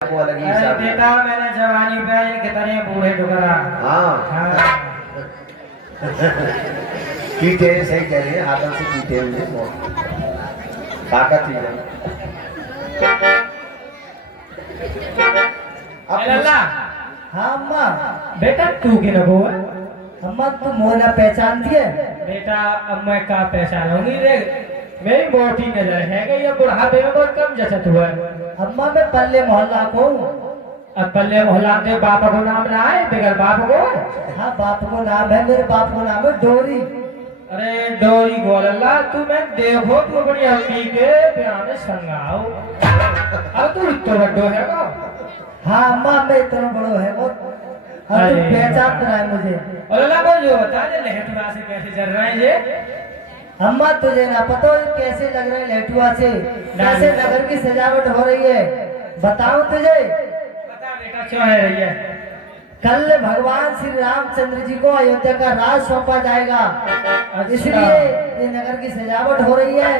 वो अलग ही हिसाब है। बेटा मैंने जवानी पे कितने बूढ़े डुकरा। हाँ पीटे सही कह रही है, हाथों से पीटे हुए बहुत ताकत ही है। लल्ला हाँ अम्मा। बेटा तू की नगो अम्मा तू मोना पहचानती है? बेटा अब मैं का पहचानूंगी रे, मेरी मोटी नजर है कि ये बुढ़ापे में बहुत कम जैसा तू है। अम्मा मैं पल्ले मोहल्ला को हूँ। अब पल्ले मोहल्ला में बाप को नाम ना है, बगैर बाप को। हाँ बाप को नाम है, मेरे बाप को नाम है डोरी। अरे डोरी गोलल्ला तू मैं देखो तू अपनी अम्मी के बयान संगाओ। अब तू इतना बड़ो है को। हाँ अम्मा मैं इतना बड़ो है वो। अब तू पहचान रहा है मुझे। और लल्ला को जो बता दे लहटुआ से कैसे चल रहे हैं ये। अम्मा तुझे ना पता हो कैसे लग रहे हैं लहटुआ से, कैसे नगर की सजावट हो रही है बताऊं तुझे? बता बेटा क्यों है रही है। कल भगवान श्री रामचंद्र जी को अयोध्या का राज सौंपा जाएगा, इसलिए ये नगर की सजावट हो रही है,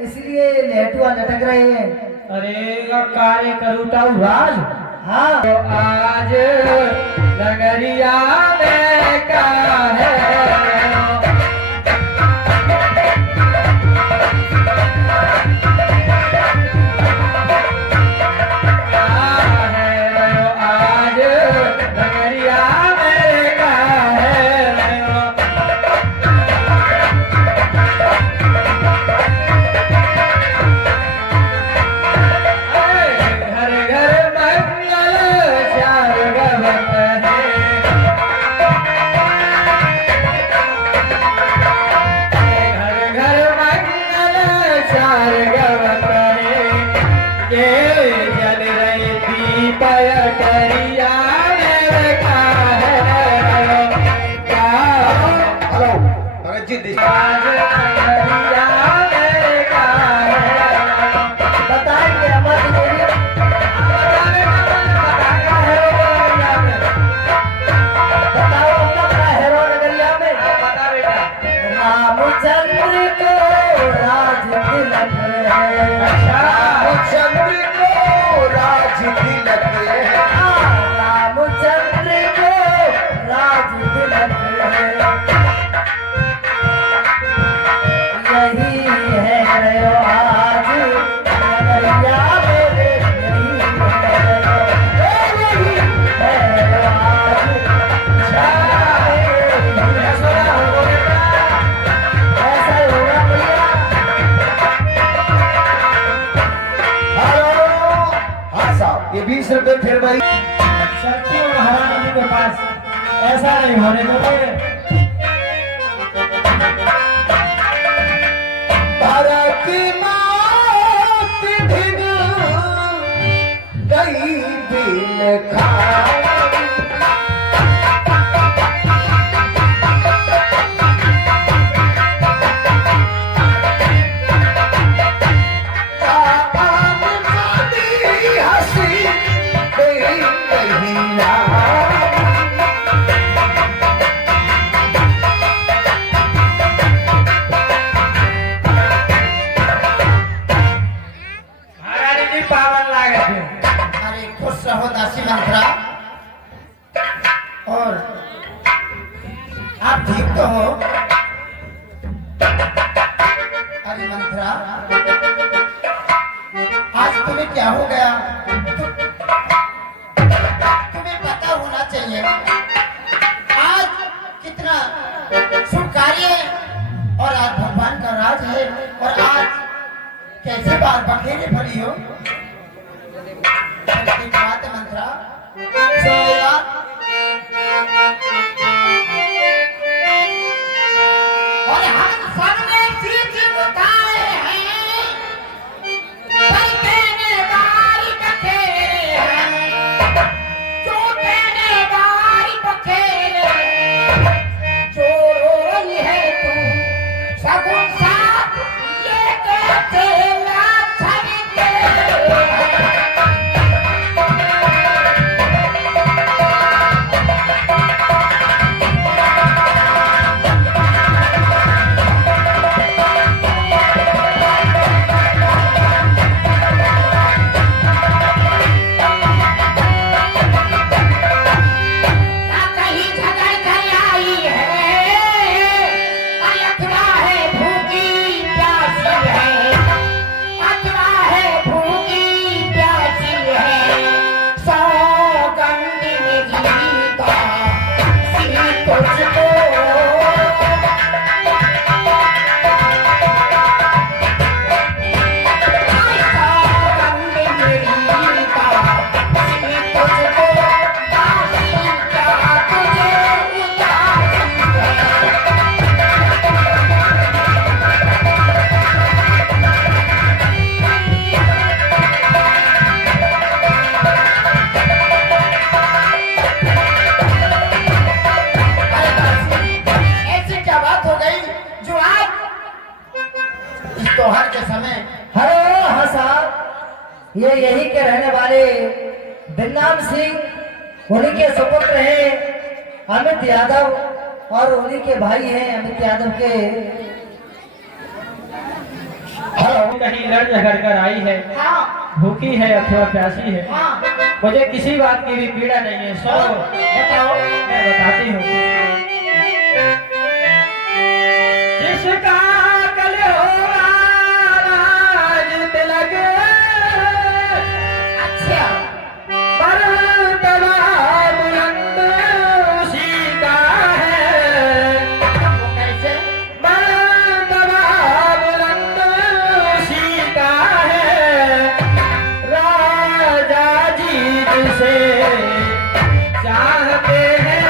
इसलिए ये लहटुआ लटक रहे हैं। अरे कार्य करूटा राज। हाँ तो आज नगरिया में का है। ये 20 रुपए फिर भाई शक्ति और महारानी जी के पास ऐसा नहीं होने देते। भारत मात दिन गई बिन खा और आप ठीक तो हो? अरे मंत्रा आज तुम्हें क्या हो गया? तुम्हें पता होना चाहिए आज कितना शुभ कार्य है और आज भगवान का राज है और आज कैसे बार बखेरे भरी हो। बात है मंत्रा और हम सबने चीज बताए हैं, पर तेने बारी बखेरे हैं, जो तेने बारी बखेरे, जो रोई है तू सगुन साथ ये कहते लाछन के। भिन्नाम सिंह उन्हीं के सुपुत्र हैं अमित यादव और उन्हीं के भाई हैं अमित यादव के। हेलो, कहीं लड़ झगड़ कर आई है, हाँ भूखी है अथवा प्यासी है, हाँ मुझे किसी बात की भी पीड़ा नहीं है। सो बताओ। मैं बताती हूँ। जिसका कल होगा राज तिलक, अच्छा मर्तबा बुलंद उसी का है, वो कैसे? मर्तबा बुलंद उसी का है। राजा जी जिसे चाहते हैं,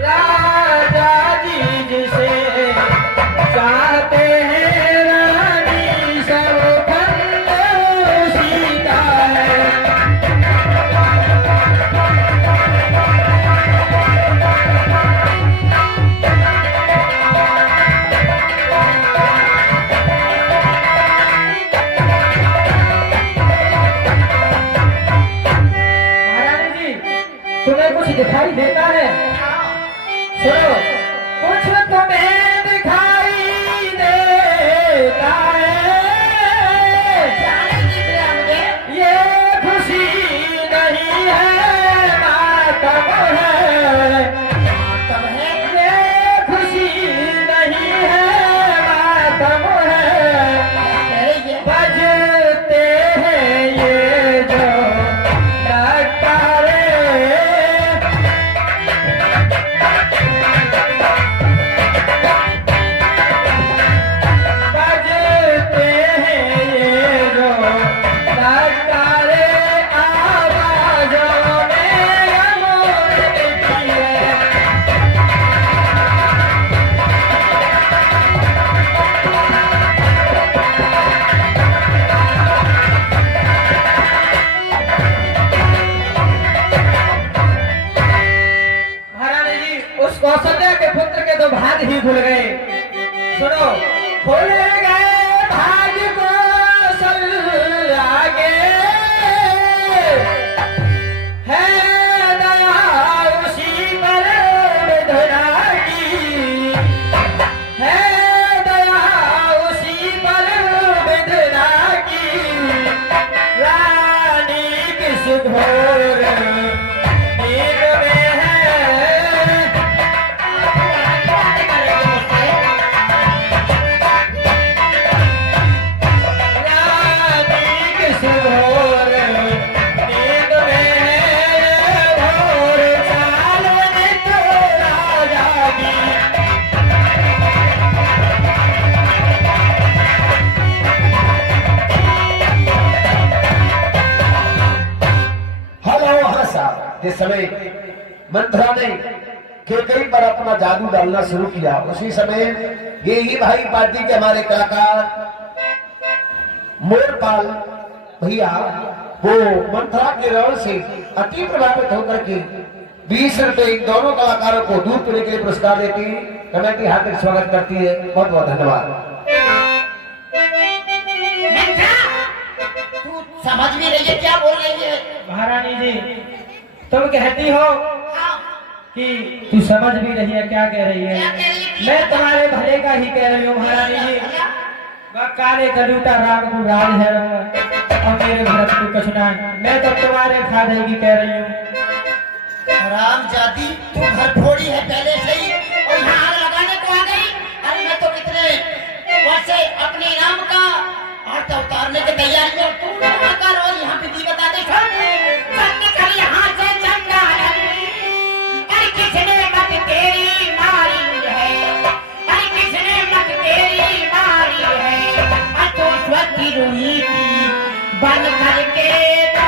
राजा जी जिसे चाहते हैं, रानी सब फंद उसी का है। महारानी जी, तुम्हें कुछ दिखाई देता है? सुनो, कुछ तुम्हें दिखाई देता है, क्या नहीं दिख रहा मुझे? ये खुशी नहीं है मातम है, तब है ये खुशी नहीं है मातम है। ये बजते हैं ये जो नगारे, बजते हैं ये जो नगारे, आवाज़ों में अमोद की है। महारानी जी, उस कौशल्या के पुत्र के तो भाग ही खुल गए। सुनो, खुल गए भाग कौशल्या के, है दया उसी पर विधना की, है दया उसी पर विधना की। रानी किस घोर नींद में है, रानी किस घोर नींद में है, भोर चाल नित राजा की। हेलो हाँ साहब, जिस समय मंत्रा ने केकई पर अपना जादू डालना शुरू किया, उसी समय ये ही भाई पार्टी के हमारे कलाकार मोरपाल भैया वो मंत्रा के रण से अति प्रभावित होकर के 20 रुपए इन दोनों कलाकारों को दूध पीने के लिए पुरस्कार देती है। कमेटी हार्दिक स्वागत करती है, बहुत बहुत धन्यवाद। मिठा, तू समझ भी रही है क्या बोल रही है? महारानी जी, तुम कहती हो हाँ, कि तू समझ भी रही है, क्या कह रही है? क्या कह रही है? मैं तुम्हारे भले का ही कह रही हूँ महारानी जी। वह काले कलूटा राग को राज है और मेरे भरत को कछुना, मैं तो तुम्हारे फायदे की कह रही हूँ। राम जाति, तू घर फोड़ी है पहले से ही और यहाँ आग लगाने को आ गई। अरे मैं तो कितने वर्ष अपने राम का अर्थ उतारने की तैयारी में, तू यहाँ कर और यहाँ विधि बता दे। निकल यहाँ से चंडालन, अरे किसने मत तेरी मारी है, अरे किसने मत तेरी मारी है। अरे तो स्वती रूही थी बन करके तू,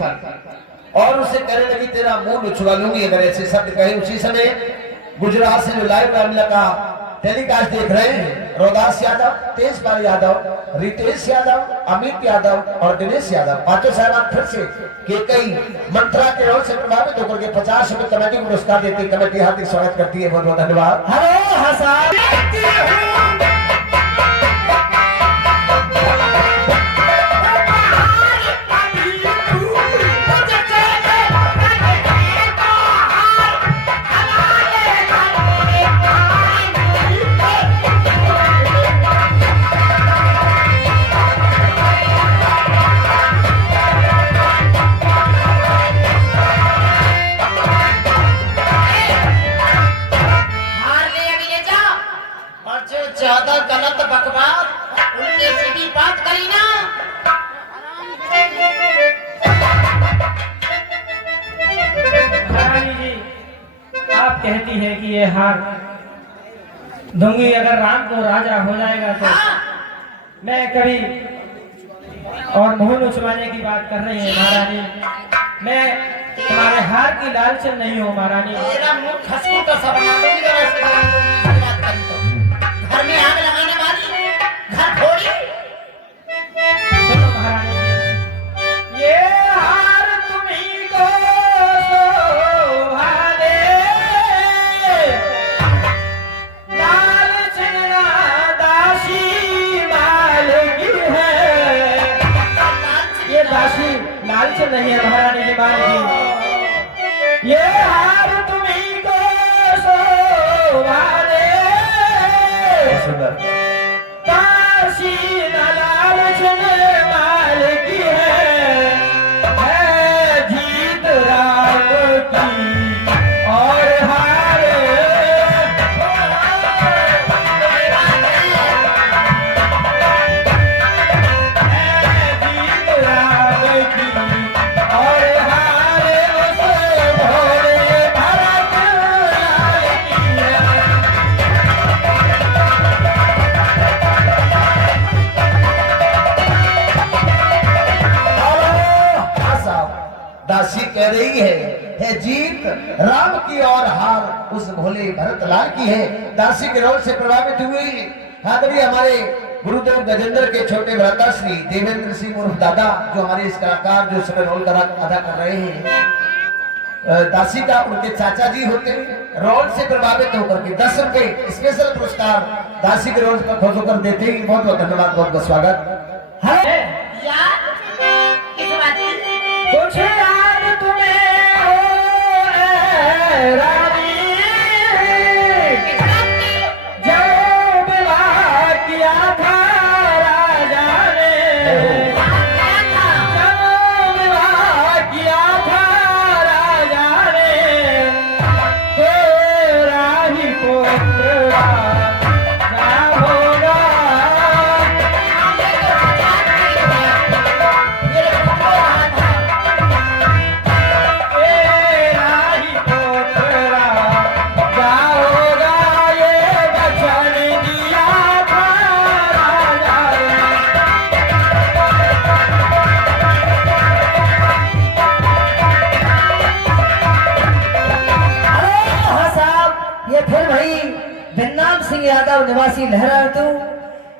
पर और उसे कहने लगी तेरा मुंह उछवा लूंगी अगर ऐसे शब्द कहे। उसी समय गुजरात से जो लाइव मामला का टेलीकास्ट देख रहे हैं, रोदास यादव, तेजपाल यादव, रितेश यादव, अमित यादव और दिनेश यादव, पांचों साहब फिर से के कई मंत्रा के रोल से प्रभावित होकर के 50 रुपए कमेटी को पुरस्कार देती है। कमेटी हार्दिक स्वागत करती है, बहुत बहुत धन्यवाद। हेलो हसन ज्यादा गलत बकवास उनकी सीधी बात करी ना। महारानी जी, आप कहती है कि ये हार दूंगी अगर राम को राजा हो जाएगा तो मैं कभी और मुंह उछवाने की बात कर रही है महारानी। मैं तुम्हारे हार की लालचन नहीं हूँ महारानी। मेरा मुंह खसको तो सब बना दूंगी जरा इस बात करी तो। घर में आग लगाने वाली घर थोड़ी। सुनो महारानी जी, ये हार तुम्हीं को शोभा दे, लालचन ना दासी माल की है। ये दासी लालचन नहीं है महारानी जी, माल की। ये हार तुम्हीं को शोभा दे, काशी लालचन माल की है जीत राम की और हार जीत राम की और हार उस भोले भरत लाल की है। दासी कह रही है जीत राम की और हार उस भोले भरत लाल की है। दासी के रोल से प्रभावित हुई आदरणीय हमारे गुरुदेव गजेंद्र के छोटे भ्राता श्री देवेंद्र सिंह उर्फ दादा, जो हमारे इस कलाकार जो समय रोल अदा कर रहे हैं। दासी का उनके चाचा जी होते रोल से प्रभावित होकर के 10 रुपए स्पेशल पुरस्कार दासी के रोल पर खोज होकर देते हैं। बहुत बहुत धन्यवाद, बहुत बहुत स्वागत। है यार किस बात की? कुछ याद तुम्हें हो रानी, किस बात की? जो विवाह किया था राजा ने, जो विवाह किया था राजा ने, तेरा ही पुत्र क्या होगा। ये फिर वही भिन्नाम सिंह यादव निवासी लहरा तू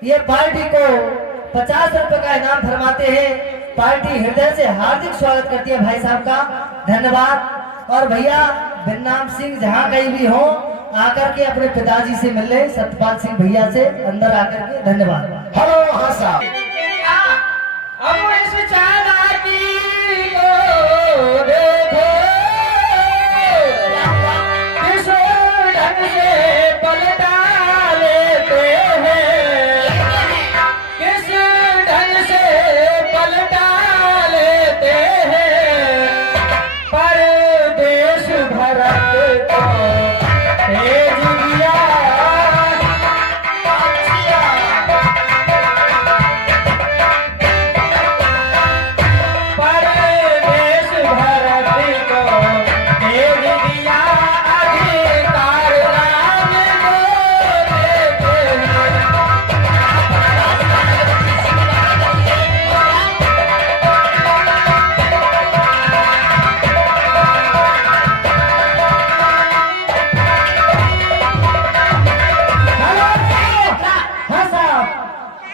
ये पार्टी को 50 रुपए का इनाम फरमाते हैं। पार्टी हृदय से हार्दिक स्वागत करती है भाई साहब का, धन्यवाद। और भैया भिन्नाम सिंह जहाँ कहीं भी हो आकर के अपने पिताजी से मिल ले, सतपाल सिंह भैया से अंदर आकर के, धन्यवाद। हेलो हाँ साहब, अब इस चालाकी को देखो, किस ढंग से पलटा लेते हैं, किस ढंग से पलटा लेते हैं। परदेश भरत को भेज दिया,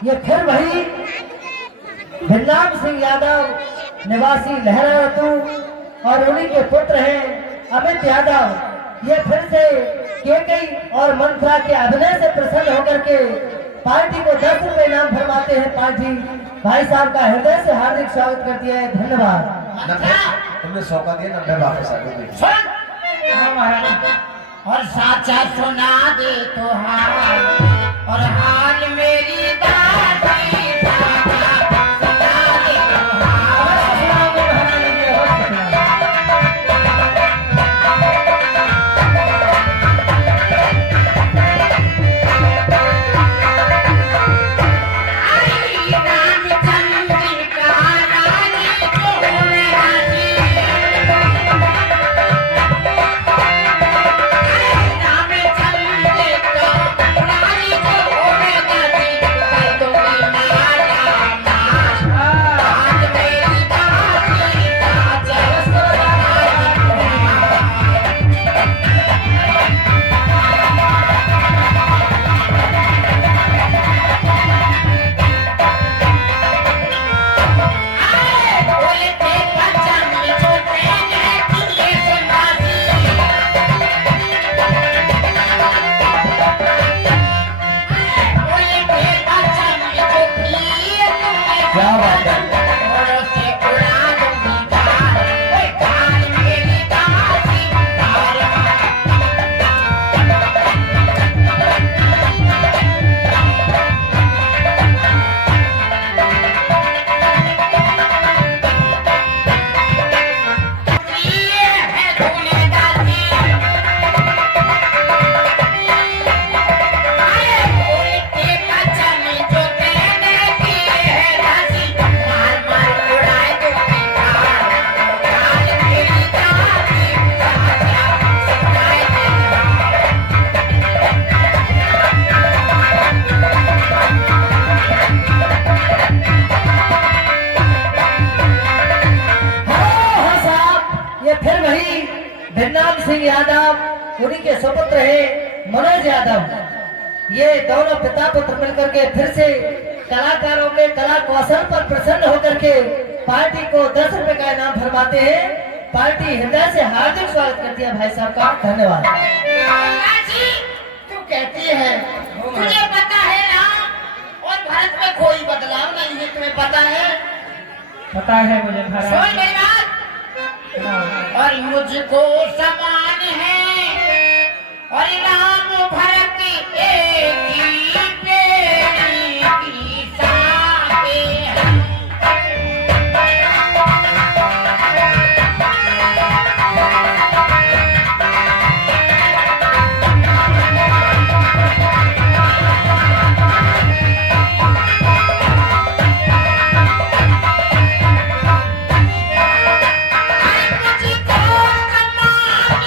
ये फिर वही भिन्नाम सिंह यादव निवासी लहरा रतू और उन्हीं के पुत्र हैं अमित यादव। ये फिर से केकई और मंत्रा के अभिनय से प्रसन्न होकर के पार्टी को 10 रुपए इनाम फरमाते हैं। पार्टी भाई साहब का हृदय से हार्दिक स्वागत करती है। धन्यवाद। तुमने 100 का दिया, 90 वापस आ गए। सुन हाँ महाराज। और साचा सुना दे तो हाल और हाल मेरी दादी साचा सुना दे तो हाल। आई रामचंद्र का रानी को राजी, रामचंद्र का रानी को राजी, कर दूंगी माला माल, हाल मेरी दादी साचा सुना दे तो हाल। बोले थे बच्चा मुझे कहने तुझे सुनाती, बोले थे बच्चा मुझे किए तुमने क्या बात है? और से उड़ा दूंगी गाल, ओए गाल मेरी दादी गाल। ये है धूने दादी, आए बोलते बच्चा में जो कहने की है दादी, मार मार उड़ाए दूंगी गाल, गाल मेरी दादी साचा सुनाए दे। हाँ साहब, ये फिर वही भिन्नाम सिंह यादव उन्हीं के सुपुत्र हैं मनोज यादव। ये दोनों पिता पुत्र मिलकर के फिर से कलाकारों के कला कौशल पर प्रसन्न होकर के पार्टी को 10 रुपए का इनाम फरमाते हैं। पार्टी हृदय से हार्दिक स्वागत करती है भाई साहब का। धन्यवाद। दादी तू कहती है तुझे पता है ना, और भारत में कोई बदलाव नहीं है, तुम्हें पता है? पता है मुझे सुन महाराज। मेरी बात, हाँ। और मुझको समान है और राम भरत एक ही पेड़ी की साथे हैं। मुझको समान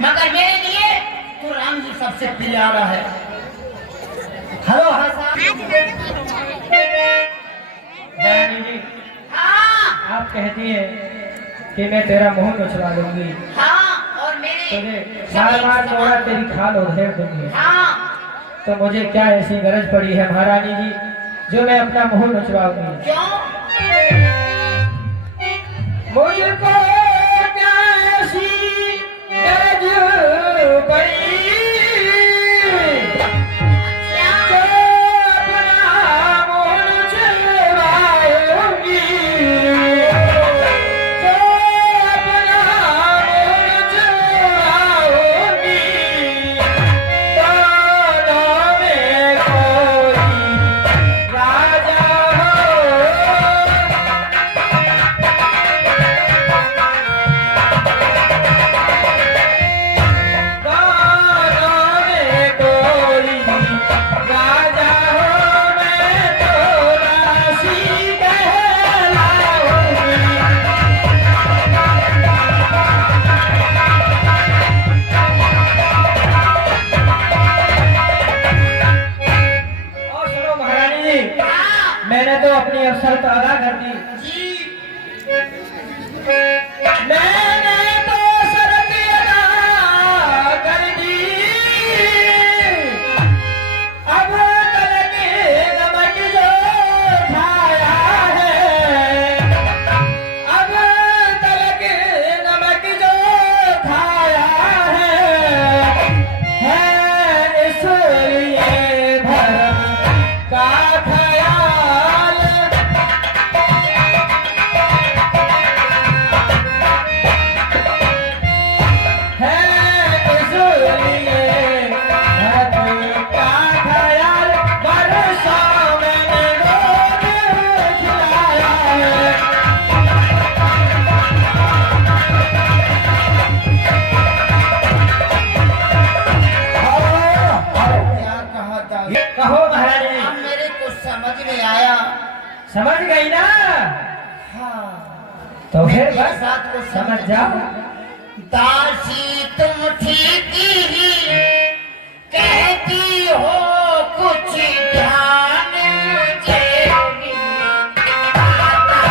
मगर मेरे लिए तो राम जी सबसे प्यारा है। हेलो हाँ साहब। रानी जी, हाँ आप कहती है कि मैं तेरा मुंह नचवा दूंगी, हाँ और मेरे तुझे बार बार मोड़ा तेरी खाल उधेड़ दूंगी। हाँ तो मुझे क्या ऐसी गरज पड़ी है महारानी जी जो मैं अपना मुंह नचवाऊंगी? क्यों? मुझको क्या ऐसी गरज पड़ी जो अपना मुंह नचवाऊंगी, जो अपना मुंह नचवाऊंगी, दोनों में कोई राजा हो। मैंने तो अपनी अवसर तो अदा कर दी। मैंने तो शर्त अदा कर दी, अब तलक नमक जो खाया है, अब तलक नमक जो खाया है इसलिए भरम का ख्याल है, इसलिए भरम का ख्याल बरसों मैंने रोज खिलाया है। क्या कहा था? कहो महारानी। अब मेरे कुछ समझ में आया। समझ गई ना? हाँ तो फिर मेरी बस बात को समझ जाओ। दासी तुम ठीक ही कहती हो, कुछ ध्यान मुझे भी आता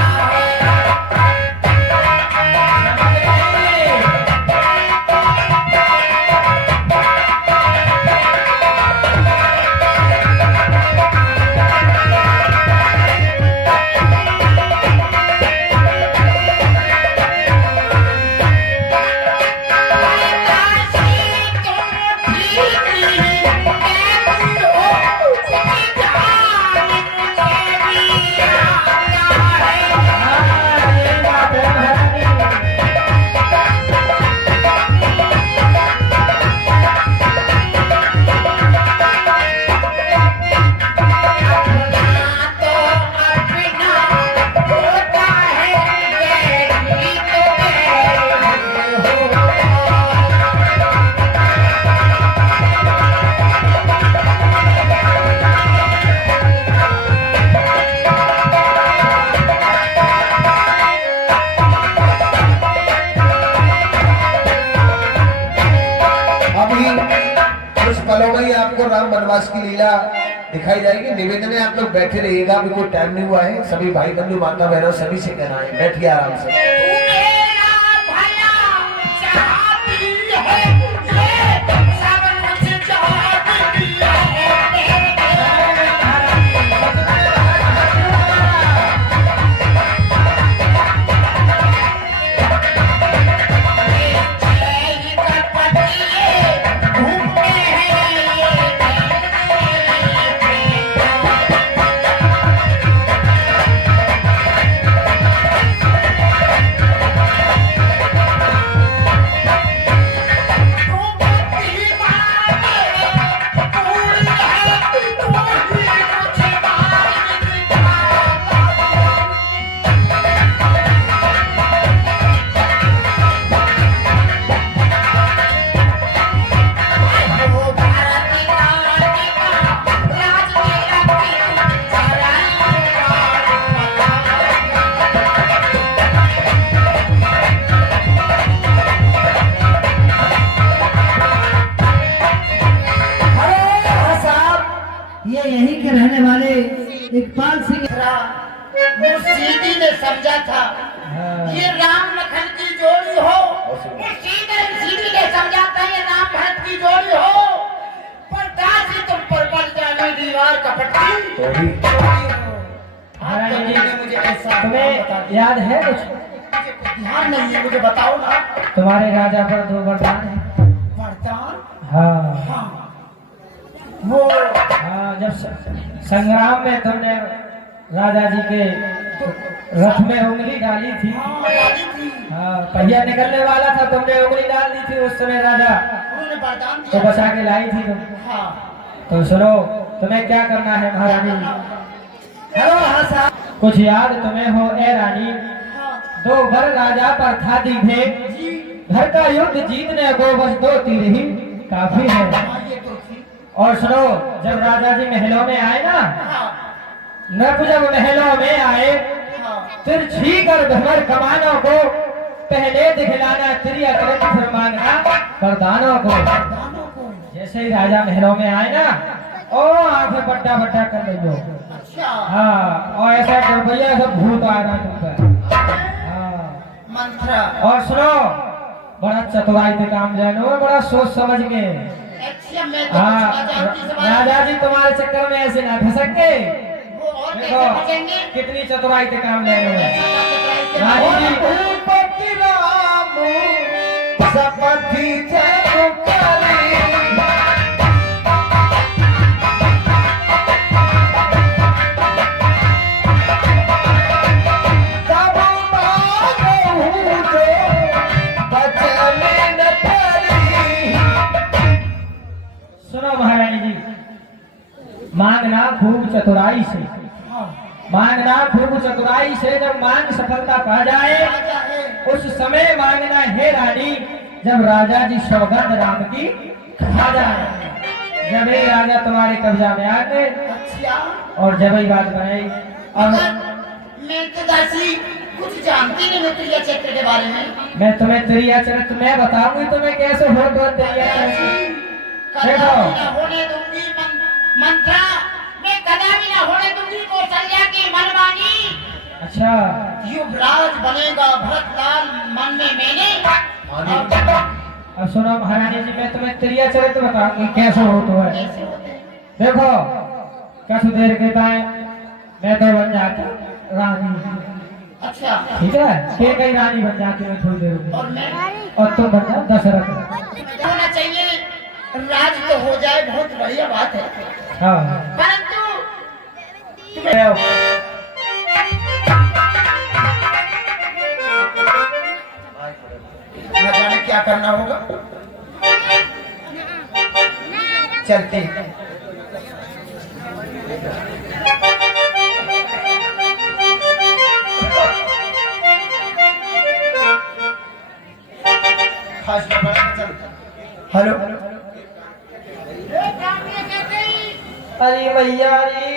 ये बात है महारानी। अभी कुछ पलों में ही आपको राम वनवास की लीला दिखाई जाएगी। निवेदन है आप लोग बैठे रहिएगा, अभी कोई टाइम नहीं हुआ है। सभी भाई बंधु माता बहनों सभी से कहना है बैठिए आराम से। इकबाल सिंह मुर्शीदी ने समझा था ये राम लखन की जोड़ी हो, मुर्शीदी ने समझा था ये राम भरत की जोड़ी हो, पर काशी तुम पर बन जाने दीवार का पट्टी। महारानी जी, मुझे ऐसा तुम्हें याद है कुछ? ध्यान नहीं है, मुझे बताओ ना। तुम्हारे राजा पर 2 वरदान है। वरदान? हाँ हाँ वो हाँ, जब संग्राम में तुमने राजा जी के रथ में उंगली डाली थी, डाली थी, हाँ, पहिया निकलने वाला था, तुमने उंगली डाल दी थी, उस समय राजा उन्होंने वरदान को दिया। बचा के लाई थी तुम। हाँ तो सुनो, तुम्हें क्या करना है महारानी? हेलो हाँ साहब। कुछ याद तुम्हें हो ए रानी? हाँ 2 वर राजा पर था दी भेंट, जी, घर का युद्ध जीतने को बस 2 तीर ही काफी है। हाँ ये तो थी। और सुनो, जब राजा जी महलों में आए ना, हाँ नब जब महलों में आए, हाँ तिरछी कर भ्रमर कमानों को पहले दिखलाना, त्रिया करत फिर मांगना वरदानों को। वरदानों को। जैसे ही राजा महलों में आए ना, ओ आंखें बट्टा बट्टा कर लो। अच्छा हाँ, और ऐसा कर भैया सब भूत आ रहा तुम पर। हाँ, मंत्र। और सुनो, बड़ा चतुराई से काम लेनो, बड़ा सोच समझ के। अच्छा मैं तो हाँ, पूछना चाहती हूँ सवाल। राजा जी तुम्हारे चक्कर में ऐसे ना फंसके। वो और कैसे देखो बचेंगे? कितनी चतुराई से काम ले रहे हो। ऐसा चतुराई से रानी जी, सपथी जग करी तब मांगू जो बचने न पड़ी। सुनो महारानी जी, मांगना खूब चतुराई से, हाँ मांगना खूब चतुराई से। जब मांग सफलता पा जाए, राजा है। उस समय मांगना है रानी, जब राजा जी सौगंध राम की खा जाए। जब ही राजा तुम्हारे कब्जा में आ गए, अच्छा और जब ही बात बनाई। और मैं तो दासी कुछ जानती नहीं मैं तुझे क्षेत्र के बारे में। मैं तुम्हें त्रिया चरित्र मैं बताऊंगी तुम्हें कैसे हो तो त्रिया चरित्र। कदापि न होने दूंगी मंत्रा, मैं कदापि न होने दूंगी कौशल्या की मनमानी। अच्छा, युवराज बनेगा भरतलाल मन में मैंने। अब सुनो महारानी जी, मैं तुम्हें त्रिया चरित्र बताऊंगी कैसे हो तो है। कैसे होते हैं? देखो, कुछ देर के बाद मैं तो बन जाती रानी, अच्छा ठीक है? के कई रानी बन जाती है थोड़ी देर में, और मैं और तुम बन जाओ दशरथ। होना चाहिए, राज तो हो जाए, बहुत बढ़िया बात है, हाँ, परंतु न जाने क्या करना होगा। चलते खास हेलो अरे भैया रे,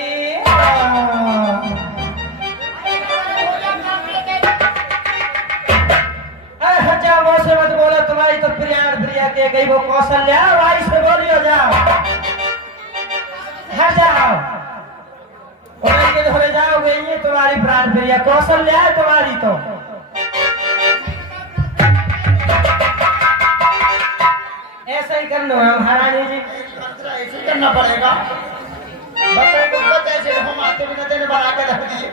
हजा वो से मत बोलो, तुम्हारी तो प्रिया के गई वो कौशल्या, भाई से बोलियो जाओ, हट जाओ, उन्हीं के धोले जाओ, गई है तुम्हारी प्राण प्रिया कौशल्या है तुम्हारी तो। ऐसा ही करना है महारानी जी। ऐसे करना पड़ेगा। बताओ ऐसे हम आते भी न देने बना के रख दिए।